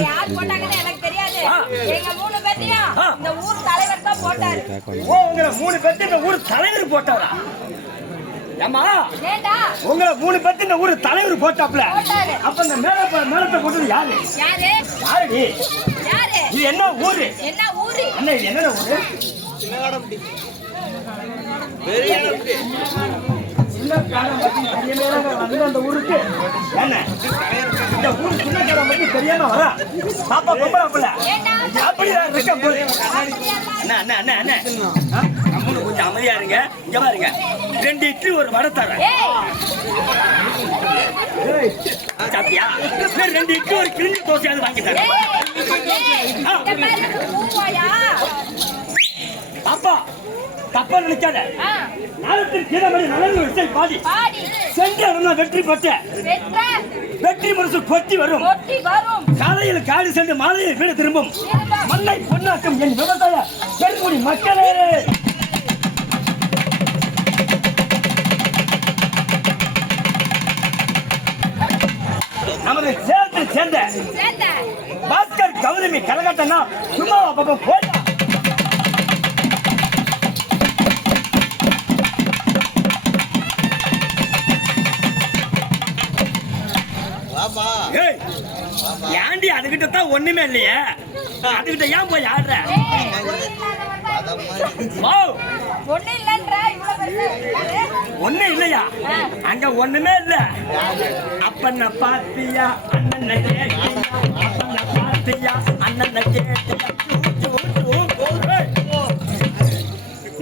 யார் போட்டாங்கன்னு எனக்கு தெரியாது. எங்க மூணு பேத்தையும் ஆ. இந்த ஊர் தலைவர் தான் போட்டாரு. ஓ உங்களை மூணு பேர்த்து இந்த ஊர் தலைவர் போட்டாரா? ஏமா உங்களை மூணு பேர்த்து இந்த ஊர் தலைவர் போட்டாப்ல. அப்ப இந்த மேல மேலத்தை போட்டது யாரு? யாரு? இது என்ன ஊரு? என்ன ஊரு? என்ன ஊரு? சின்ன காரம்பட்டி பெரியமேலங்க வந்து அந்த ஊருக்கு. என்ன? இந்த ஊர் சின்ன காரம்பட்டி தெரியாம வரா. பாப்பா பொம்பளாப்புல ஏண்டா? அப்படி இருக்க அப்படியெல்லாம் அண்ணா அண்ணா அண்ணா அண்ணா? நம்மளும் கொஞ்சம் அமைதியா இருங்க. இங்க பாருங்க. ரெண்டு இட்லி ஒரு வடை தரேன். சாப்பிட்டியா? ரெண்டு இட்லி ஒரு கிழிஞ்ச தோசையாவது வாங்கி தரேன். ஏய்! தப்பா நினைக்காத. ஆ. நாளத்தின் கீழமணி நலன் விசை பாடி. சென்ற இடம்லாம் வெற்றி பெற்ற. வெற்ற மனசு கொட்டி வரும். காலையில் காடி சென்று மாலையில் வீடு திரும்பும். திரும்ப மண்ணை பொன்னாக்கும் என் விவசாய பெருங்குடி மக்களே. நமது சேலத்தில் சேர்ந்த சேர்ந்த பாஸ்கர் கௌதமி கலகட்டனா சும்மா அப்பப்போ போட்டா ஏன்டி அதுகிட்ட தான் ஒண்ணுமே இல்லையே? அதுகிட்ட ஏன் போய் ஆடுற? ஒண்ணு இல்லையா? அங்க ஒண்ணுமே இல்ல. அப்பன பாத்தியா அண்ணன் அப்பன பாத்தியா அண்ணன்.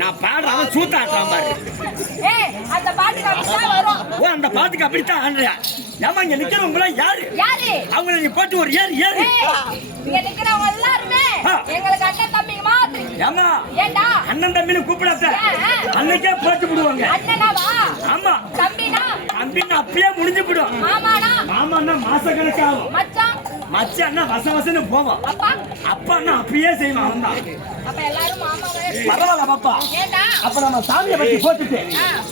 நான் பாடுறவன் சூத்தாடுறான் பாரு. அந்த பாட்டுக்கு அப்படித்தான் ஆடுறியா ஏமா இங்க நிக்கிறவங்க யாரு? யாரு? அவங்கள நீ போட்டு ஒரு ஏறு ஏறு. இங்க நிக்கிறவங்க எல்லாருமே. எங்களுக்கு அண்ணன் தம்பிங்க மாதிரி ஏமா ஏண்டா? அண்ணன் தம்பின்னு கூப்பிடாத? அன்னைக்கே போட்டு விடுவாங்க. அண்ணனாவா? ஆமா. தம்பினா? தம்பின்னு அப்பயே முடிஞ்சு விடும் மாமானா? மாமான்னா மாச கணக்காகும் மச்சான் மச்சான்னா வச வசன்னு போவான் அப்பா. அப்பான்னா அப்பயே செய்வான் அவன் தான் அப்ப எல்லாரும் மாமாவே பரவாயில்ல பாப்பா. ஏண்டா? அப்ப நம்ம சாமியை பத்தி போட்டுட்டு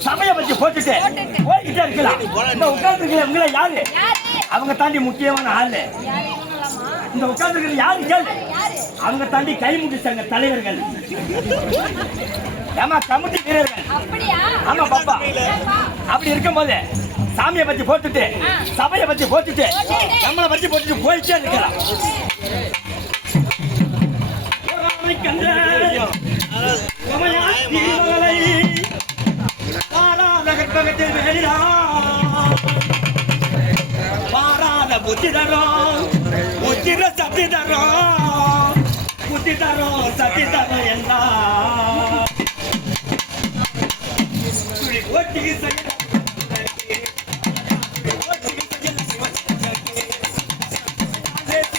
சமய பத்தி போட்டுட்டு போட்டுட்டு. போய்கிட்டே இருக்கலாம். இந்த உட்கார்ந்து உங்களை யாரு? யாரு? அவங்க தாண்டி முக்கியமான ஆளு. இந்த உட்கார்ந்து யாரு கேளு. யாரு அவங்க தாண்டி கைமுடி சங்க தலைவர்கள். ஏமா கமிட்டி வீரர்கள். அப்படியா? ஆமா பாப்பா? அப்படி இருக்கும்போது சாமியை பத்தி போட்டுட்டு சபையை பத்தி போட்டுட்டு. நம்மளை பத்தி போட்டுட்டு போயிட்டே இருக்கலாம். பாராத புத்தி தரோம் சக்தி தரோம் புத்தி தரோம் சக்தி தரோம் எல்லாம் ஓட்டி செய்ய Get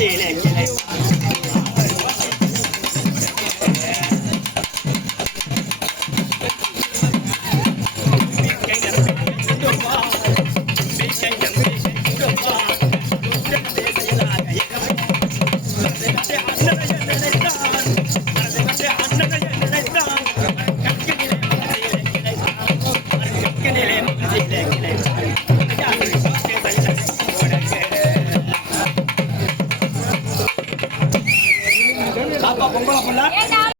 ചെയ്യല്ലേ